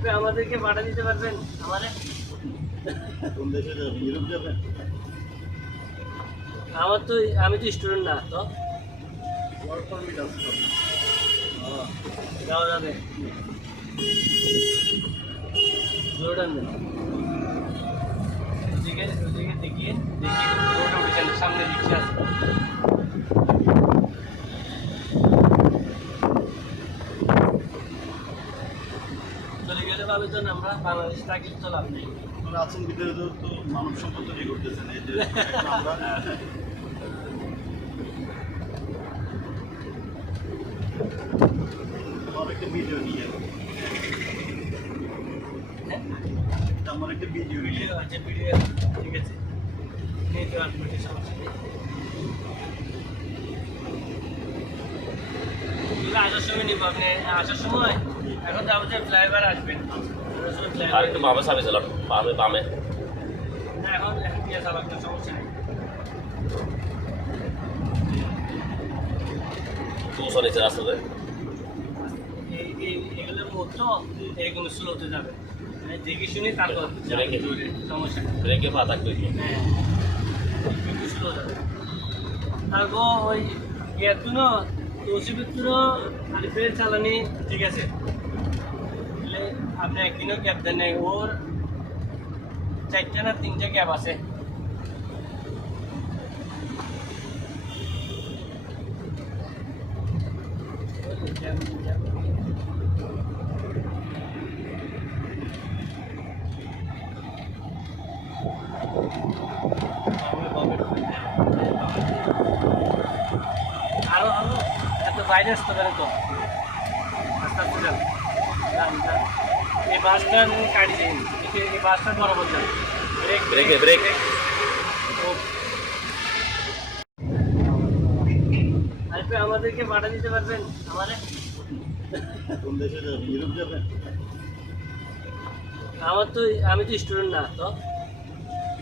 আপনি আমাদেরকে ভাড়া দিতে পারবেন আমাদের কোন দেশে যাবেন ইউরোপ যাবেন আমার তো আমি তো স্টুডেন্ট না তো ওয়ার্ক পারমিট আছে। হ্যাঁ। যাওয়া যাবে জোরডান ওদিকে ওদিকে দেখিয়ে দেখি সামনে রিক্সা আছে চলে গেলে ভাবে তো না আমরা বাংলাদেশ থাকি তো লাভ নেই। আছেন ভিতরে তো মানব সম্পদ তৈরি করতেছেন এই যে একটা ভিডিও নিয়ে হ্যাঁ? আমার একটা ভিডিও নিয়ে ভিডিও আছে ভিডিও ঠিক আছে? নিয়ে তো আসবে সমস্যা নেই। আসার সময় নিব আপনি আসার সময় এখন তো আমাদের ফ্লাইওভার আসার আর একটু বামে সামনে চালান বামে বামে। এখন এখন দিয়ে যাব সমস্যা নেই। দুশো নিচে রাস্তাতে এগুলোর মধ্যে এরকম স্লো হতে যাবে। মানে দেখে শুনে তারপর। সমস্যা ব্রেকে পা থাকবে হ্যাঁ স্লো যাবে। তারপর ওই ইয়াতুনো তুলসী ভিতরে আর ফের চালানি ঠিক আছে। আপনি একদিনও ক্যাব দেন নাই ওর চারটা না তিনটে ক্যাব আছে আরও আরও এত বাইরে আসতে পারে তো আস্তে আস্তে যান যান এই বাসটা কাটি দিন এই- এই বাসটা বরাবর যান ব্রেক ব্রেকে, ব্রেক। আপনি আমাদেরকে ভাড়া দিতে পারবেন? আমাদের কোন দেশে যাবেন? ইউরোপ যাবেন? আমার তো আমি তো স্টুডেন্ট না তো।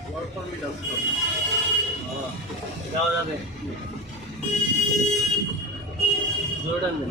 ওয়ার্ক পারমিট আছে। যাওয়া যাবে। জোরডান দেন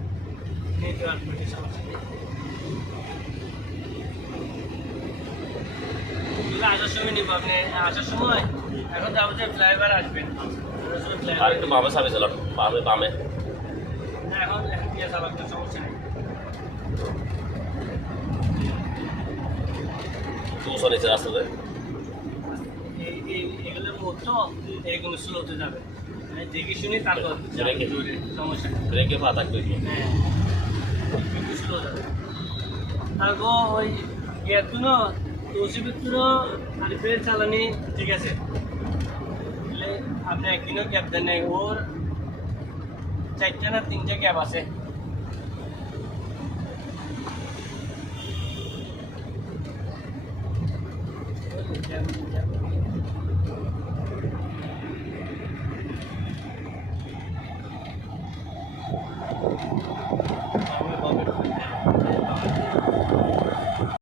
নেই এগুলো আসার সময় নিব আপনি। আসার সময়? এখন তো আমাদের ফ্লাইওভার আসবেন আর একটু বামে সামনে চালান বামে বামে। না, এখন দিয়ে যাব সমস্যা নেই। দুশো নিচে এই- এই- এগুলোর মধ্যে এরকম স্লো হতে যাবে। মানে দেখে শুনে তারপর। সমস্যা ব্রেকে পা থাকবে। হ্যাঁ। তারপর ওই ইয়াতুনো তুলসী ভিতরে আর ফের চালানি ঠিক আছে। আপনি একদিনও ক্যাব দেন নাই। ওর চারটা না তিনটে ক্যাব আছে। Oh, my God.